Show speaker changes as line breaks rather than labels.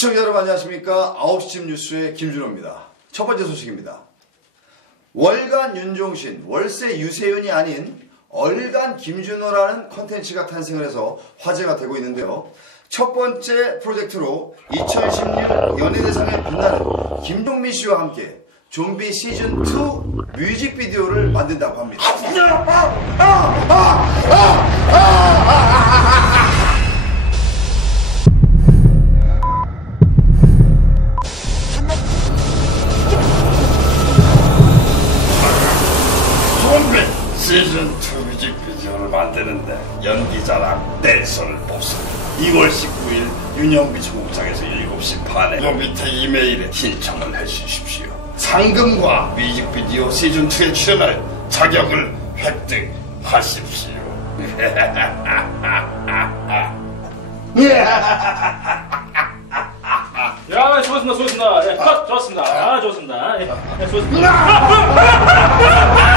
시청자 여러분 안녕하십니까? 9시쯤 뉴스의 김준호입니다. 첫 번째 소식입니다. 월간 윤종신 월세 유세윤이 아닌 얼간 김준호라는 컨텐츠가 탄생을 해서 화제가 되고 있는데요. 첫 번째 프로젝트로 2016 연예대상에 빛나는 김종민 씨와 함께 좀비 시즌2 뮤직비디오를 만든다고 합니다.
좀 시즌 2 뮤직비디오를 만드는데 연기자랑 댄서를 뽑습니다 2월 19일 윤영비 주공장에서 7시 반에 요 밑에 이메일에 신청을 해주십시오 상금과 뮤직비디오 시즌 2에 출연할 자격을 획득하십시오
야, 좋습니다, 좋습니다. 예, 컷, 좋습니다. 아, 좋습니다. 예, 예, 좋습니다.